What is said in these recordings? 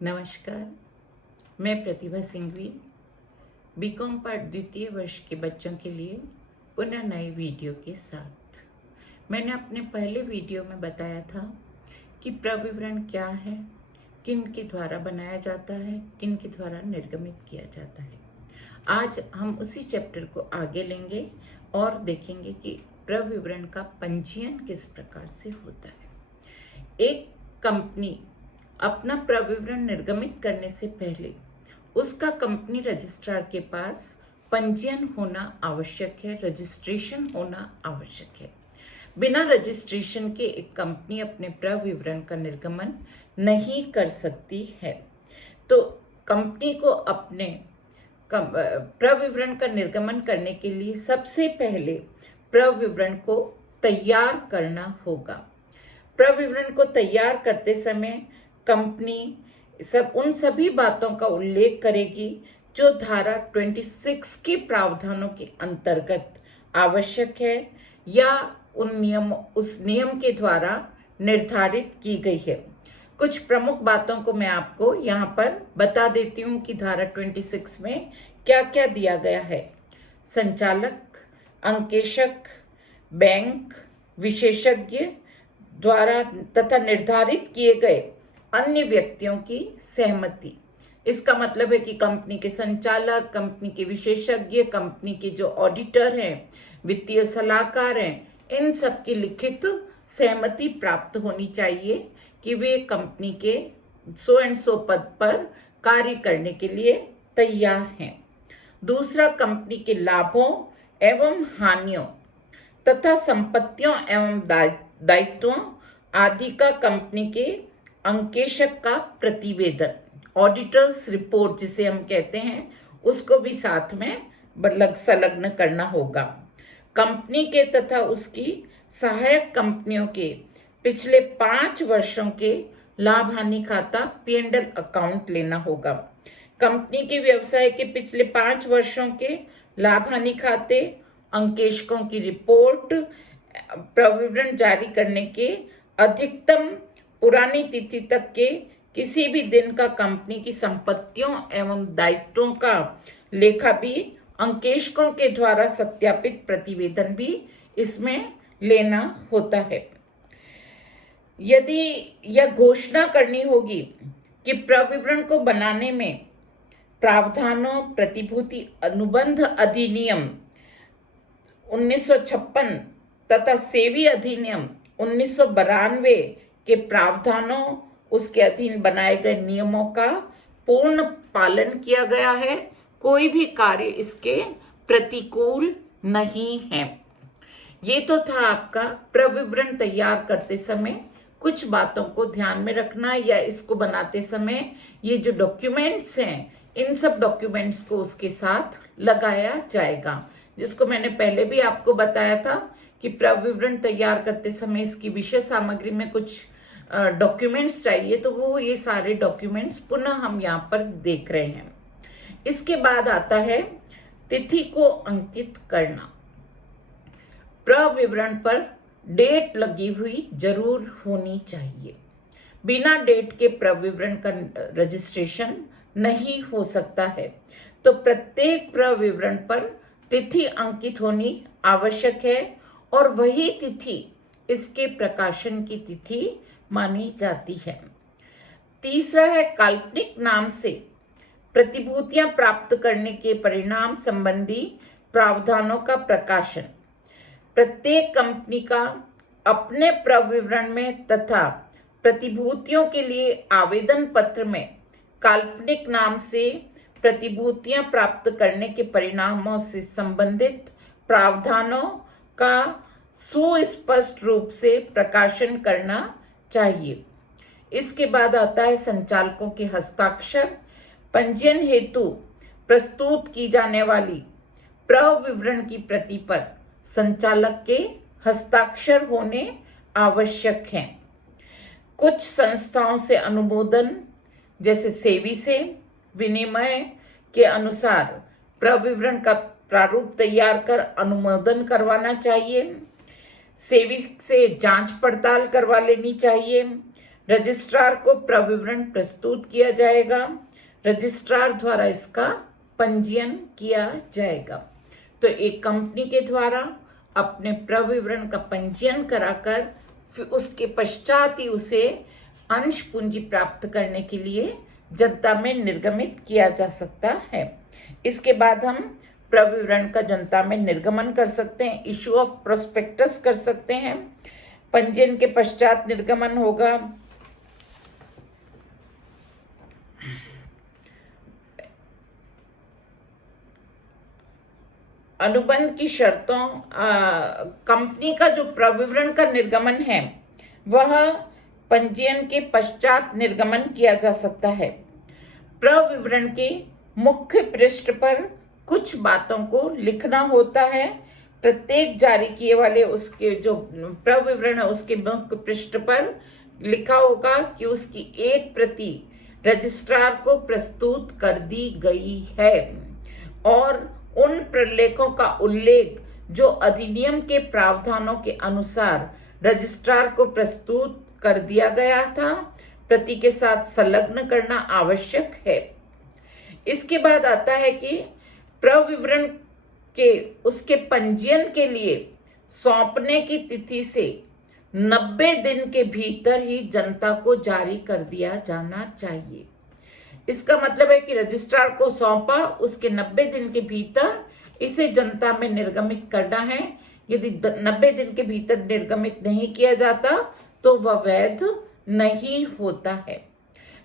नमस्कार, मैं प्रतिभा Singhvi BCom part द्वितीय वर्ष के बच्चों के लिए पुनः नए वीडियो के साथ। मैंने अपने पहले वीडियो में बताया था कि प्रविवरण क्या है, किन के द्वारा बनाया जाता है, किन के द्वारा निर्गमित किया जाता है। आज हम उसी चैप्टर को आगे लेंगे और देखेंगे कि प्रविवरण का पंजीयन किस प्रकार से होता है। एक कंपनी अपना प्रविवरण निर्गमित करने से पहले उसका कंपनी रजिस्ट्रार के पास पंजीयन होना आवश्यक है, रजिस्ट्रेशन होना आवश्यक है। बिना रजिस्ट्रेशन के एक कंपनी अपने प्रविवरण का निर्गमन नहीं कर सकती है। तो कंपनी को अपने प्रविवरण का निर्गमन करने के लिए सबसे पहले प्रविवरण को तैयार करना होगा। प्रविवरण को तैयार करते समय कंपनी उन सभी बातों का उल्लेख करेगी जो धारा 26 के प्रावधानों के अंतर्गत आवश्यक है या उस नियम के द्वारा निर्धारित की गई है। कुछ प्रमुख बातों को मैं आपको यहाँ पर बता देती हूँ कि धारा 26 में क्या क्या दिया गया है। संचालक, अंकेशक, बैंक, विशेषज्ञ द्वारा तथा निर्धारित किए गए अन्य व्यक्तियों की सहमति। इसका मतलब है कि कंपनी के संचालक, कंपनी के विशेषज्ञ, कंपनी के जो ऑडिटर हैं, वित्तीय सलाहकार हैं, इन सब की लिखित सहमति प्राप्त होनी चाहिए कि वे कंपनी के सो एंड सो पद पर कार्य करने के लिए तैयार हैं। दूसरा, कंपनी के लाभों एवं हानियों तथा संपत्तियों एवं दायित्वों आदि का कंपनी के अंकेशक का प्रतिवेदन, ऑडिटर्स रिपोर्ट जिसे हम कहते हैं, उसको भी साथ में संलग्न करना होगा। कंपनी के तथा उसकी सहायक कंपनियों के पिछले 5 वर्षों के लाभ हानि खाता P&L अकाउंट लेना होगा। कंपनी के व्यवसाय के पिछले 5 वर्षों के लाभ हानि खाते, अंकेशकों की रिपोर्ट, प्रविवरण जारी करने के अधिकतम पुरानी तिथि तक के किसी भी दिन का कंपनी की संपत्तियों एवं दायित्वों का लेखा भी अंकेशकों के द्वारा सत्यापित प्रतिवेदन भी इसमें लेना होता है। यदि यह घोषणा करनी होगी कि प्रविवरण को बनाने में प्रावधानों, प्रतिभूति अनुबंध अधिनियम 1956 तथा सेवी अधिनियम 1992 के प्रावधानों, उसके अधीन बनाए गए नियमों का पूर्ण पालन किया गया है, कोई भी कार्य इसके प्रतिकूल नहीं है। ये तो था आपका प्रविवरण तैयार करते समय कुछ बातों को ध्यान में रखना, या इसको बनाते समय ये जो डॉक्यूमेंट्स हैं, इन सब डॉक्यूमेंट्स को उसके साथ लगाया जाएगा, जिसको मैंने पहले भी आपको बताया था कि प्रविवरण तैयार करते समय इसकी विषय सामग्री में कुछ डॉक्यूमेंट्स चाहिए, तो वो ये सारे डॉक्यूमेंट्स पुनः हम यहाँ पर देख रहे हैं। इसके बाद आता है तिथि को अंकित करना। प्रविवरण पर डेट लगी हुई जरूर होनी चाहिए। बिना डेट के प्रविवरण का रजिस्ट्रेशन नहीं हो सकता है। तो प्रत्येक प्रविवरण पर तिथि अंकित होनी आवश्यक है और वही तिथि इसके प्रकाशन की तिथि मानी जाती है। तीसरा है काल्पनिक नाम से प्रतिभूतियां प्राप्त करने के परिणाम संबंधी प्रावधानों का प्रकाशन। प्रत्येक कंपनी का अपने प्रविवरण में तथा प्रतिभूतियों के लिए आवेदन पत्र में काल्पनिक नाम से प्रतिभूतियां प्राप्त करने के परिणामों से संबंधित प्रावधानों का सुस्पष्ट रूप से प्रकाशन करना चाहिए। इसके बाद आता है संचालकों के हस्ताक्षर। पंजीयन हेतु प्रस्तुत की जाने वाली प्रविवरण की प्रति पर संचालक के हस्ताक्षर होने आवश्यक हैं। कुछ संस्थाओं से अनुमोदन, जैसे सेवी से विनिमय के अनुसार प्रविवरण का प्रारूप तैयार कर अनुमोदन करवाना चाहिए। सेवी से जांच पड़ताल करवा लेनी चाहिए। रजिस्ट्रार को प्रविवरण प्रस्तुत किया जाएगा, रजिस्ट्रार द्वारा इसका पंजीयन किया जाएगा। तो एक कंपनी के द्वारा अपने प्रविवरण का पंजीयन कराकर फिर उसके पश्चात ही उसे अंश पूंजी प्राप्त करने के लिए जनता में निर्गमित किया जा सकता है। इसके बाद हम प्रविवरण का जनता में निर्गमन कर सकते हैं, इशू ऑफ प्रोस्पेक्टस कर सकते हैं। पंजीयन के पश्चात निर्गमन होगा। अनुबंध की शर्तों, कंपनी का जो प्रविवरण का निर्गमन है वह पंजीयन के पश्चात निर्गमन किया जा सकता है। प्रविवरण के मुख्य पृष्ठ पर कुछ बातों को लिखना होता है। प्रत्येक जारी किए वाले उसके जो प्रविवरण है उसके मुख्य पृष्ठ पर लिखा होगा कि उसकी एक प्रति रजिस्ट्रार को प्रस्तुत कर दी गई है और उन प्रलेखों का उल्लेख जो अधिनियम के प्रावधानों के अनुसार रजिस्ट्रार को प्रस्तुत कर दिया गया था प्रति के साथ संलग्न करना आवश्यक है। इसके बाद आता है कि प्रविवरण के उसके पंजीयन के लिए सौंपने की तिथि से 90 दिन के भीतर ही जनता को जारी कर दिया जाना चाहिए। इसका मतलब है कि रजिस्ट्रार को सौंपा, उसके 90 दिन के भीतर इसे जनता में निर्गमित करना है। यदि 90 दिन के भीतर निर्गमित नहीं किया जाता तो वह वैध नहीं होता है।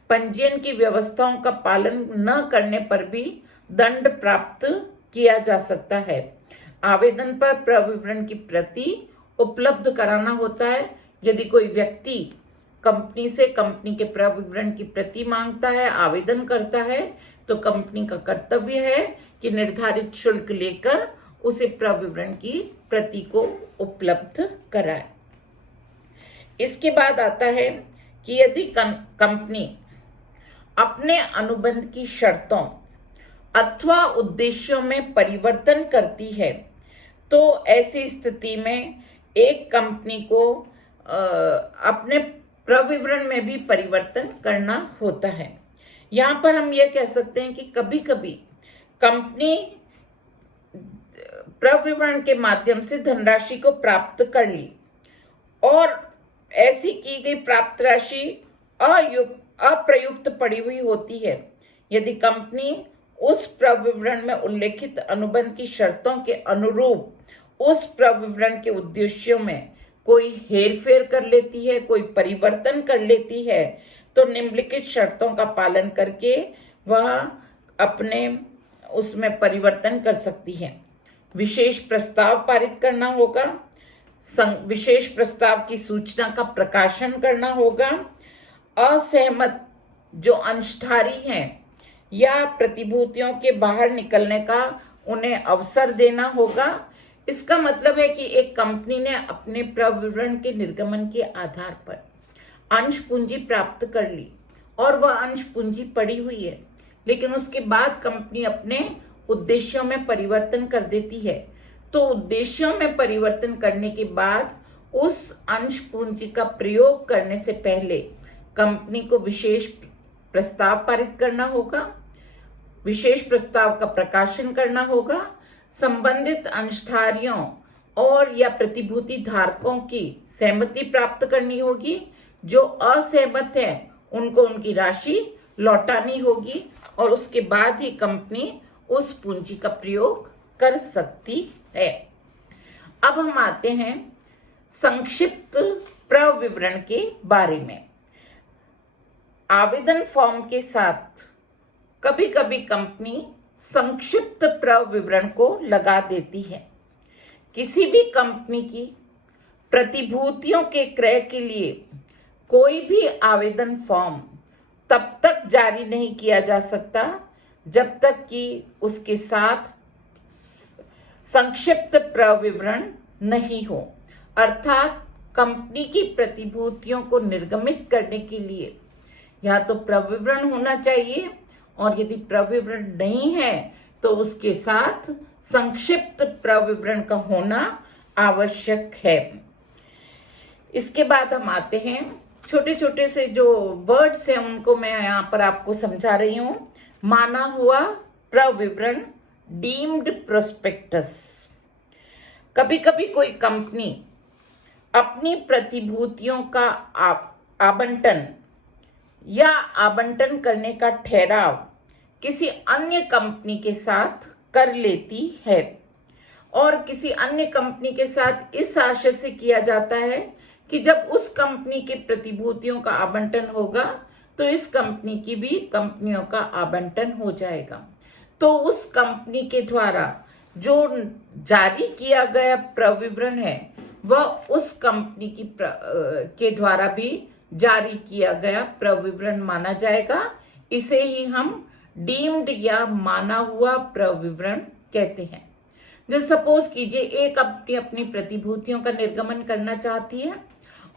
पंजीयन की व्यवस्थाओं का पालन न करने पर भी दंड प्राप्त किया जा सकता है। आवेदन पर प्रविवरण की प्रति उपलब्ध कराना होता है। यदि कोई व्यक्ति कंपनी से कंपनी के प्रविवरण की प्रति मांगता है, आवेदन करता है, तो कंपनी का कर्तव्य है कि निर्धारित शुल्क लेकर उसे प्रविवरण की प्रति को उपलब्ध कराए। इसके बाद आता है कि यदि कंपनी अपने अनुबंध की शर्तों अथवा उद्देश्यों में परिवर्तन करती है तो ऐसी स्थिति में एक कंपनी को अपने प्रविवरण में भी परिवर्तन करना होता है। यहाँ पर हम ये कह सकते हैं कि कभी कभी कंपनी प्रविवरण के माध्यम से धनराशि को प्राप्त कर ली और ऐसी की गई प्राप्त राशि अप्रयुक्त पड़ी हुई होती है। यदि कंपनी उस प्रविवरण में उल्लेखित अनुबंध की शर्तों के अनुरूप उस प्रविवरण के उद्देश्यों में कोई हेरफेर कर लेती है, कोई परिवर्तन कर लेती है, तो निम्नलिखित शर्तों का पालन करके वह अपने उसमें परिवर्तन कर सकती है। विशेष प्रस्ताव पारित करना होगा, विशेष प्रस्ताव की सूचना का प्रकाशन करना होगा, असहमत जो अंशधारी हैं या प्रतिभूतियों के बाहर निकलने का उन्हें अवसर देना होगा। इसका मतलब है कि एक कंपनी ने अपने प्रविवरण के निर्गमन के आधार पर अंश पूंजी प्राप्त कर ली और वह अंश पूंजी पड़ी हुई है, लेकिन उसके बाद कंपनी अपने उद्देश्यों में परिवर्तन कर देती है। तो उद्देश्यों में परिवर्तन करने के बाद उस अंश पूंजी का प्रयोग करने से पहले कंपनी को विशेष प्रस्ताव पारित करना होगा, विशेष प्रस्ताव का प्रकाशन करना होगा, संबंधित अंशधारियों और या प्रतिभूति धारकों की सहमति प्राप्त करनी होगी। जो असहमत है उनको उनकी राशि लौटानी होगी और उसके बाद ही कंपनी उस पूंजी का प्रयोग कर सकती है। अब हम आते हैं संक्षिप्त प्रविवरण के बारे में। आवेदन फॉर्म के साथ कभी कभी कंपनी संक्षिप्त प्रविवरण को लगा देती है। किसी भी कंपनी की प्रतिभूतियों के क्रय के लिए कोई भी आवेदन फॉर्म तब तक जारी नहीं किया जा सकता जब तक कि उसके साथ संक्षिप्त प्रविवरण नहीं हो। अर्थात कंपनी की प्रतिभूतियों को निर्गमित करने के लिए या तो प्रविवरण होना चाहिए और यदि प्रविवरण नहीं है तो उसके साथ संक्षिप्त प्रविवरण का होना आवश्यक है। इसके बाद हम आते हैं छोटे छोटे से जो वर्ड्स हैं उनको मैं यहाँ पर आपको समझा रही हूँ। माना हुआ प्रविवरण, डीम्ड प्रोस्पेक्टस। कभी कभी कोई कंपनी अपनी प्रतिभूतियों का आवंटन या आवंटन करने का ठहराव किसी अन्य कंपनी के साथ कर लेती है, और किसी अन्य कंपनी के साथ इस आशय से किया जाता है कि जब उस कंपनी के प्रतिभूतियों का आवंटन होगा तो इस कंपनी की भी कंपनियों का आवंटन हो जाएगा। तो उस कंपनी के द्वारा जो जारी किया गया प्रविवरण है वह उस कंपनी की के द्वारा भी जारी किया गया प्रविवरण माना जाएगा। इसे ही हम डीम्ड या माना हुआ प्रविवरण कहते हैं। जैसे सपोज कीजिए ए कंपनी अपनी प्रतिभूतियों का निर्गमन करना चाहती है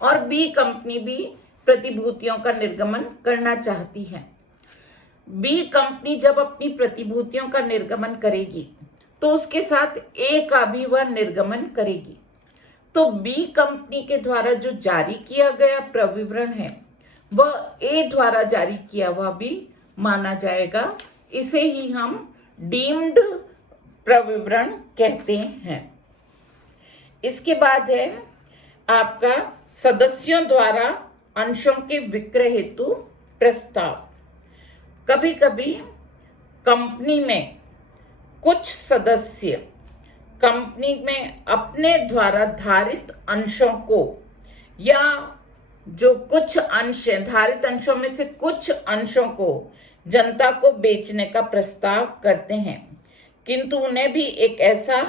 और बी कंपनी भी प्रतिभूतियों का निर्गमन करना चाहती है। बी कंपनी जब अपनी प्रतिभूतियों का निर्गमन करेगी तो उसके साथ ए का भी वह निर्गमन करेगी। तो बी कंपनी के द्वारा जो जारी किया गया प्रविवरण है वह ए द्वारा जारी किया हुआ भी माना जाएगा। इसे ही हम डीम्ड प्रविवरण कहते हैं। इसके बाद है आपका सदस्यों द्वारा अंशों के विक्रय हेतु प्रस्ताव। कभी कभी कंपनी में कुछ सदस्य कंपनी में अपने द्वारा धारित अंशों को या जो कुछ अंश हैं, धारित अंशों में से कुछ अंशों को जनता को बेचने का प्रस्ताव करते हैं, किंतु उन्हें भी एक ऐसा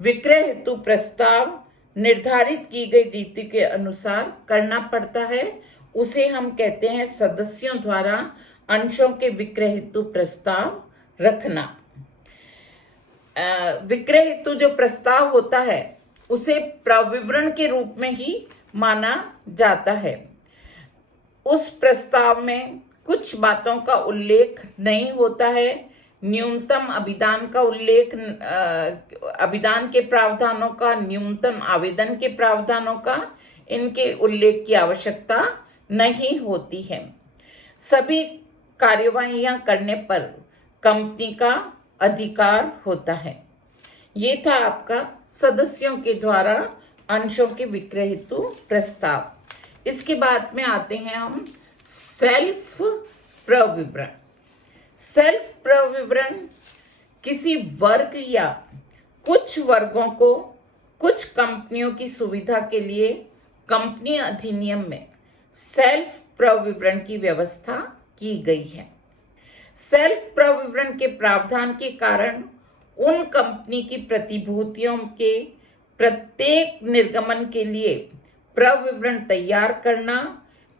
विक्रय हेतु प्रस्ताव निर्धारित की गई रीति के अनुसार करना पड़ता है। उसे हम कहते हैं सदस्यों द्वारा अंशों के विक्रय हेतु प्रस्ताव रखना। विक्रय हेतु जो प्रस्ताव होता है उसे प्रविवरण के रूप में ही माना जाता है। उस प्रस्ताव में कुछ बातों का उल्लेख नहीं होता है। न्यूनतम अभिदान का उल्लेख, अभिदान के प्रावधानों का, न्यूनतम आवेदन के प्रावधानों का, इनके उल्लेख की आवश्यकता नहीं होती है। सभी कार्यवाहियां करने पर कंपनी का अधिकार होता है। ये था आपका सदस्यों के द्वारा अंशों के विक्रय हेतु प्रस्ताव। इसके बाद में आते हैं हम सेल्फ प्रविवरण। सेल्फ प्रविवरण किसी वर्ग या कुछ वर्गों को कुछ कंपनियों की सुविधा के लिए कंपनी अधिनियम में सेल्फ प्रविवरण की व्यवस्था की गई है। सेल्फ प्रविवरण के प्रावधान के कारण उन कंपनी की प्रतिभूतियों के प्रत्येक निर्गमन के लिए प्रविवरण तैयार करना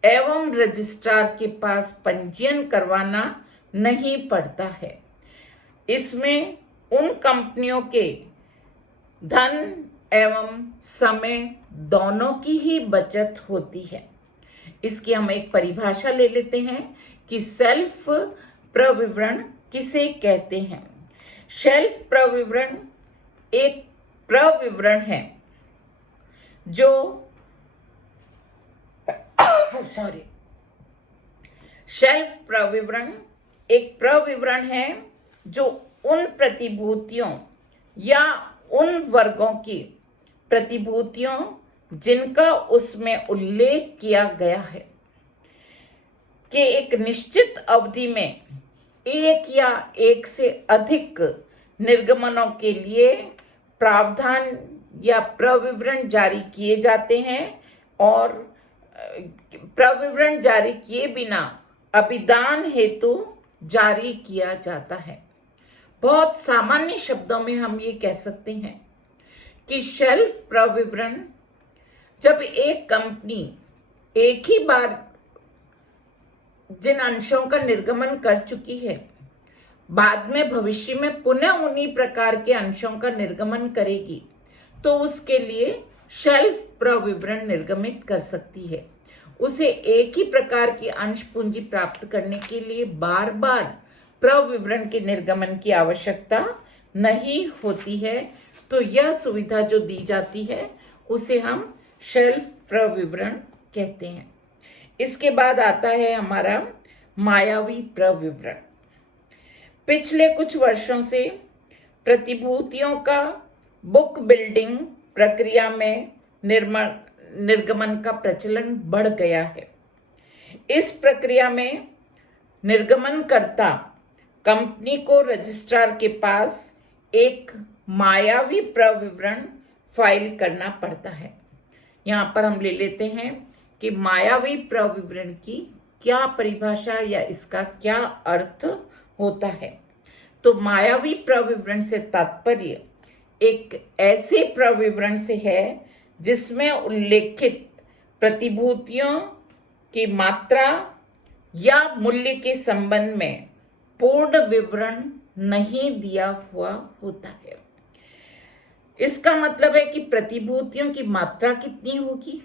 एवं रजिस्ट्रार के पास पंजीयन करवाना नहीं पड़ता है। इसमें उन कंपनियों के धन एवं समय दोनों की ही बचत होती है। इसकी हम एक परिभाषा ले लेते हैं कि सेल्फ प्रविवरण किसे कहते हैं। सेल्फ प्रविवरण एक प्रविवरण है जो सेल्फ प्रविवरण एक प्रविवरण है जो उन प्रतिभूतियों या उन वर्गों की प्रतिभूतियों जिनका उसमें उल्लेख किया गया है कि एक निश्चित अवधि में एक या एक से अधिक निर्गमनों के लिए प्रावधान या प्रविवरण जारी किए जाते हैं और प्रविवरण जारी किए बिना अभिदान हेतु जारी किया जाता है। बहुत सामान्य शब्दों में हम ये कह सकते हैं कि सेल्फ प्रविवरण जब एक कंपनी एक ही बार जिन अंशों का निर्गमन कर चुकी है बाद में भविष्य में पुनः उन्हीं प्रकार के अंशों का निर्गमन करेगी तो उसके लिए सेल्फ प्रविवरण निर्गमित कर सकती है। उसे एक ही प्रकार की अंश पूंजी प्राप्त करने के लिए बार बार प्रविवरण के निर्गमन की आवश्यकता नहीं होती है। तो यह सुविधा जो दी जाती है उसे हम सेल्फ प्रविवरण कहते हैं। इसके बाद आता है हमारा मायावी प्रविवरण। पिछले कुछ वर्षों से प्रतिभूतियों का बुक बिल्डिंग प्रक्रिया में निर्गमन का प्रचलन बढ़ गया है। इस प्रक्रिया में निर्गमनकर्ता कंपनी को रजिस्ट्रार के पास एक मायावी प्रविवरण फाइल करना पड़ता है। यहाँ पर हम ले लेते हैं कि मायावी प्रविवरण की क्या परिभाषा या इसका क्या अर्थ होता है। तो मायावी प्रविवरण से तात्पर्य एक ऐसे प्रविवरण से है जिसमें उल्लेखित प्रतिभूतियों की मात्रा या मूल्य के संबंध में पूर्ण विवरण नहीं दिया हुआ होता है। इसका मतलब है कि प्रतिभूतियों की मात्रा कितनी होगी,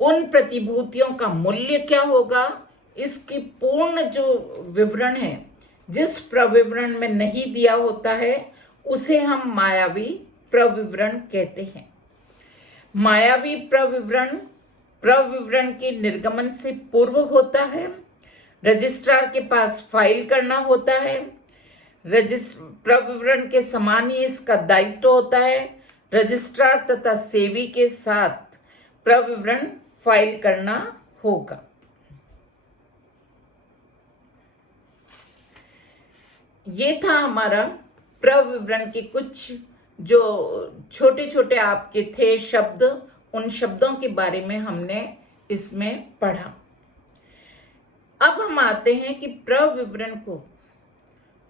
उन प्रतिभूतियों का मूल्य क्या होगा, इसकी पूर्ण जो विवरण है जिस प्रविवरण में नहीं दिया होता है उसे हम मायावी प्रविवरण कहते हैं। मायावी प्रविवरण के निर्गमन से पूर्व होता है। रजिस्ट्रार के पास फाइल करना होता है। प्रविवरण के समान ही इसका दायित्व होता है। रजिस्ट्रार तथा सेवी के साथ प्रविवरण फाइल करना होगा। ये था हमारा प्रविवरण के कुछ जो छोटे छोटे आपके थे शब्द, उन शब्दों के बारे में हमने इसमें पढ़ा। अब हम आते हैं कि प्रविवरण को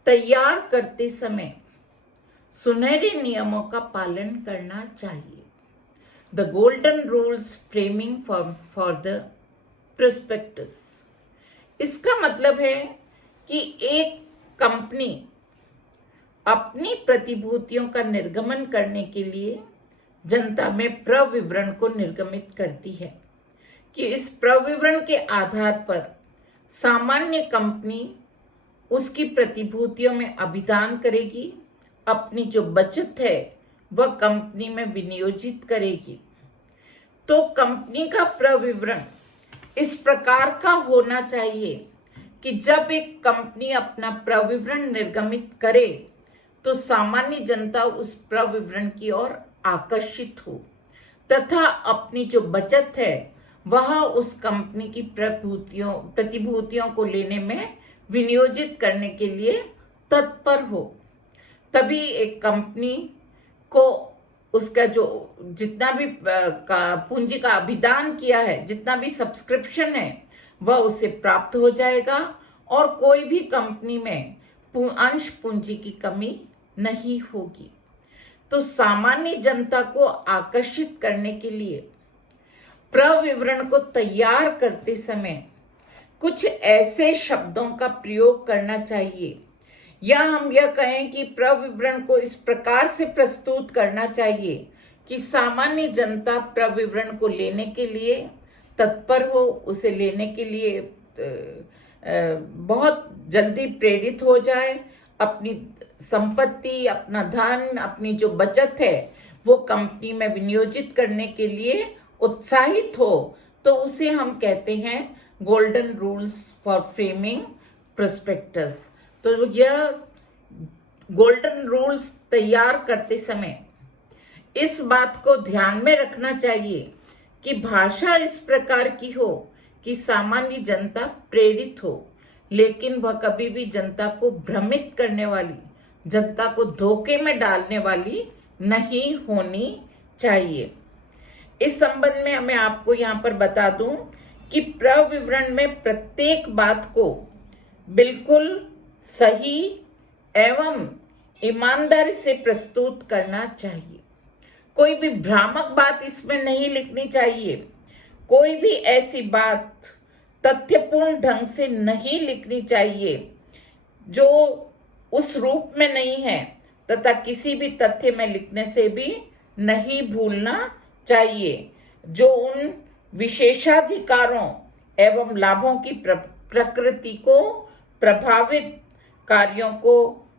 तैयार करते समय सुनहरे नियमों का पालन करना चाहिए। The golden rules framing for the prospectus. इसका मतलब है कि एक कंपनी अपनी प्रतिभूतियों का निर्गमन करने के लिए जनता में प्रविवरण को निर्गमित करती है कि इस प्रविवरण के आधार पर सामान्य कंपनी उसकी प्रतिभूतियों में अभिदान करेगी, अपनी जो बचत है वह कंपनी में विनियोजित करेगी। तो कंपनी का प्रविवरण इस प्रकार का होना चाहिए कि जब एक कंपनी अपना प्रविवरण निर्गमित करे तो सामान्य जनता उस प्रविवरण की ओर आकर्षित हो तथा अपनी जो बचत है वह उस कंपनी की प्रतिभूतियों को लेने में विनियोजित करने के लिए तत्पर हो। तभी एक कंपनी को उसका जो जितना भी पूंजी का अभिदान किया है, जितना भी सब्सक्रिप्शन है, वह उसे प्राप्त हो जाएगा और कोई भी कंपनी में अंश पूंजी की कमी नहीं होगी। तो सामान्य जनता को आकर्षित करने के लिए प्रविवरण को तैयार करते समय कुछ ऐसे शब्दों का प्रयोग करना चाहिए, या हम यह कहें कि प्रविवरण को इस प्रकार से प्रस्तुत करना चाहिए कि सामान्य जनता प्रविवरण को लेने के लिए तत्पर हो, उसे लेने के लिए बहुत जल्दी प्रेरित हो जाए, अपनी संपत्ति, अपना धन, अपनी जो बचत है वो कंपनी में विनियोजित करने के लिए उत्साहित हो। तो उसे हम कहते हैं golden rules for framing prospectus. तो यह गोल्डन रूल्स तैयार करते समय इस बात को ध्यान में रखना चाहिए कि भाषा इस प्रकार की हो कि सामान्य जनता प्रेरित हो, लेकिन वह कभी भी जनता को भ्रमित करने वाली, जनता को धोखे में डालने वाली नहीं होनी चाहिए। इस संबंध में मैं आपको यहाँ पर बता दूं कि प्रविवरण में प्रत्येक बात को बिल्कुल सही एवं ईमानदारी से प्रस्तुत करना चाहिए। कोई भी भ्रामक बात इसमें नहीं लिखनी चाहिए। कोई भी ऐसी बात तथ्यपूर्ण ढंग से नहीं लिखनी चाहिए जो उस रूप में नहीं है, तथा किसी भी तथ्य में लिखने से भी नहीं भूलना चाहिए जो उन विशेषाधिकारों एवं लाभों की प्रकृति को प्रभावित कार्यों को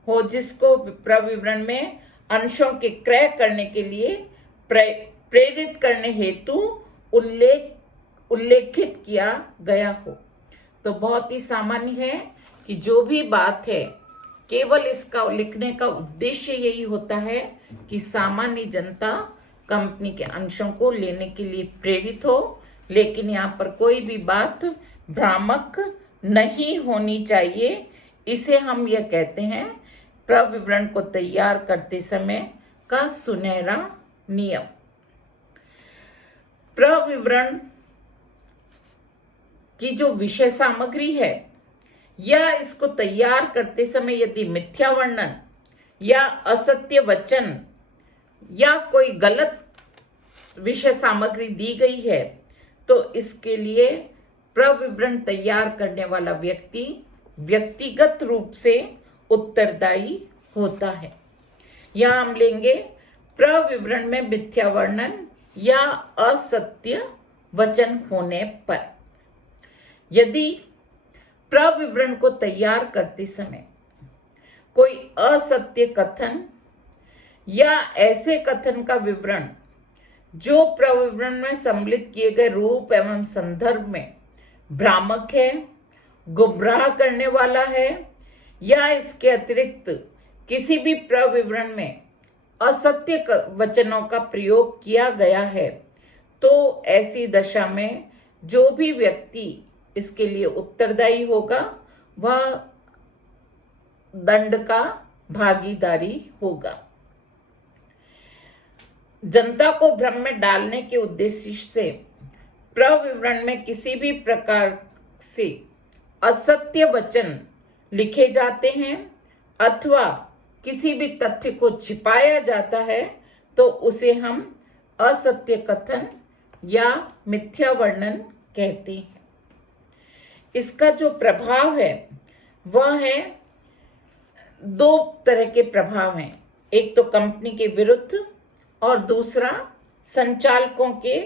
हो, जिसको प्रविवरण में अंशों के क्रय करने के लिए प्रेरित करने हेतु उल्लेख उल्लेखित किया गया हो। तो बहुत ही सामान्य है कि जो भी बात है, केवल इसका लिखने का उद्देश्य यही होता है कि सामान्य जनता कंपनी के अंशों को लेने के लिए प्रेरित हो, लेकिन यहाँ पर कोई भी बात भ्रामक नहीं होनी चाहिए। इसे हम यह कहते हैं प्रविवरण को तैयार करते समय का सुनहरा नियम। प्रविवरण की जो विषय सामग्री है या इसको तैयार करते समय यदि मिथ्या वर्णन या असत्य वचन या कोई गलत विषय सामग्री दी गई है तो इसके लिए प्रविवरण तैयार करने वाला व्यक्ति व्यक्तिगत रूप से उत्तरदायी होता है। यहां हम लेंगे प्रविवरण में मिथ्या वर्णन या असत्य वचन होने पर। यदि प्रविवरण को तैयार करते समय कोई असत्य कथन या ऐसे कथन का विवरण जो प्रविवरण में सम्मिलित किए गए रूप एवं संदर्भ में भ्रामक है, गुमराह करने वाला है या इसके अतिरिक्त किसी भी प्रविवरण में असत्य वचनों का प्रयोग किया गया है, तो ऐसी दशा में जो भी व्यक्ति इसके लिए उत्तरदायी होगा वह दंड का भागीदारी होगा। जनता को भ्रम में डालने के उद्देश्य से प्रविवरण में किसी भी प्रकार से असत्य वचन लिखे जाते हैं अथवा किसी भी तथ्य को छिपाया जाता है तो उसे हम असत्य कथन या मिथ्या वर्णन कहते हैं। इसका जो प्रभाव है वह है, दो तरह के प्रभाव हैं। एक तो कंपनी के विरुद्ध और दूसरा संचालकों के,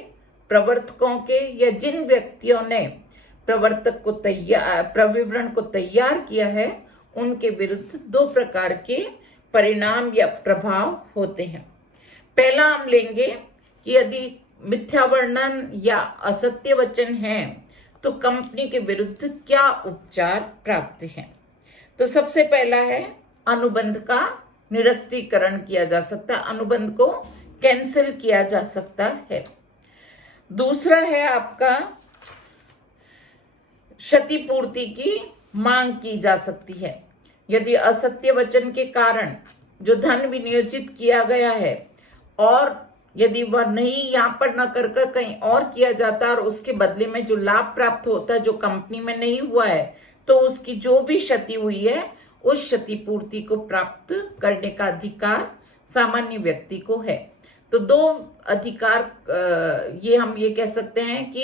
प्रवर्तकों के या जिन व्यक्तियों ने प्रविवरण को तैयार किया है उनके विरुद्ध दो प्रकार के परिणाम या प्रभाव होते हैं। पहला हम लेंगे कि यदि मिथ्या वर्णन या असत्य वचन है तो कंपनी के विरुद्ध क्या उपचार प्राप्त हैं। तो सबसे पहला है अनुबंध का निरस्तीकरण किया जा सकता है, अनुबंध को कैंसिल किया जा सकता है। दूसरा है आपका क्षतिपूर्ति की मांग की जा सकती है। यदि असत्य वचन के कारण जो धन विनियोजित किया गया है और यदि वह नहीं यहाँ पर न कर कहीं और किया जाता और उसके बदले में जो लाभ प्राप्त होता है जो कंपनी में नहीं हुआ है, तो उसकी जो भी क्षति हुई है उस क्षतिपूर्ति को प्राप्त करने का अधिकार सामान्य व्यक्ति को है। तो दो अधिकार ये हम ये कह सकते हैं कि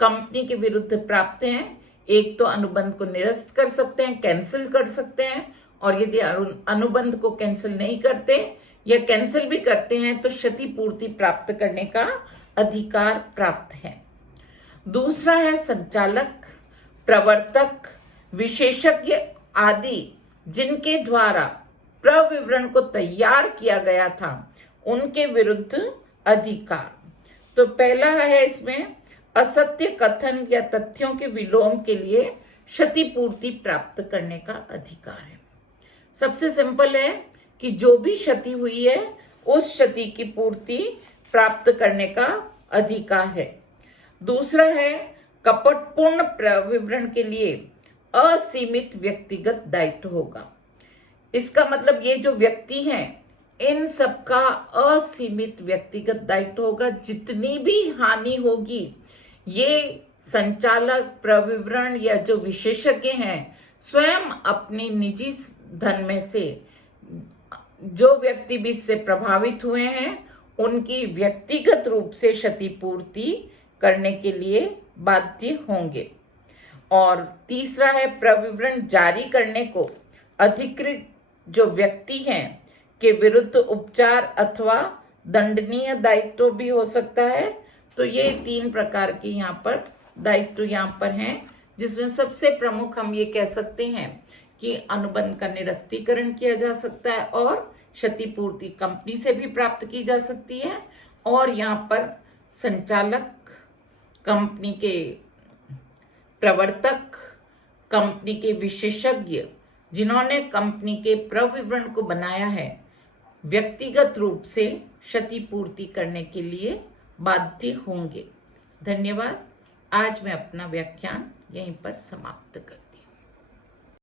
कंपनी के विरुद्ध प्राप्त हैं। एक तो अनुबंध को निरस्त कर सकते हैं, कैंसिल कर सकते हैं, और यदि अनुबंध को कैंसिल नहीं करते या कैंसिल भी करते हैं तो क्षतिपूर्ति प्राप्त करने का अधिकार प्राप्त है। दूसरा है संचालक, प्रवर्तक, विशेषज्ञ आदि जिनके द्वारा प्रविवरण को तैयार किया गया था उनके विरुद्ध अधिकार। तो पहला है इसमें असत्य कथन या तथ्यों के विलोम के लिए क्षतिपूर्ति प्राप्त करने का अधिकार है। सबसे सिंपल है कि जो भी क्षति हुई है उस क्षति की पूर्ति प्राप्त करने का अधिकार है। दूसरा है कपटपूर्ण प्रविवरण के लिए असीमित व्यक्तिगत दायित्व होगा। इसका मतलब ये जो व्यक्ति हैं इन सबका असीमित व्यक्तिगत दायित्व होगा। जितनी भी हानि होगी ये संचालक, प्रविवरण या जो विशेषज्ञ हैं स्वयं अपनी निजी धन में से जो व्यक्ति भी इससे प्रभावित हुए हैं उनकी व्यक्तिगत रूप से क्षतिपूर्ति करने के लिए बाध्य होंगे। और तीसरा है प्रविवरण जारी करने को अधिकृत जो व्यक्ति हैं के विरुद्ध उपचार अथवा दंडनीय दायित्व भी हो सकता है। तो ये तीन प्रकार के यहाँ पर दायित्व यहाँ पर हैं, जिसमें सबसे प्रमुख हम ये कह सकते हैं कि अनुबंध का निरस्तीकरण किया जा सकता है और क्षतिपूर्ति कंपनी से भी प्राप्त की जा सकती है। और यहाँ पर संचालक कंपनी के प्रवर्तक, कंपनी के विशेषज्ञ जिन्होंने कंपनी के प्रविवरण को बनाया है, व्यक्तिगत रूप से क्षतिपूर्ति करने के लिए बाध्य होंगे। धन्यवाद। आज मैं अपना व्याख्यान यहीं पर समाप्त करती हूँ।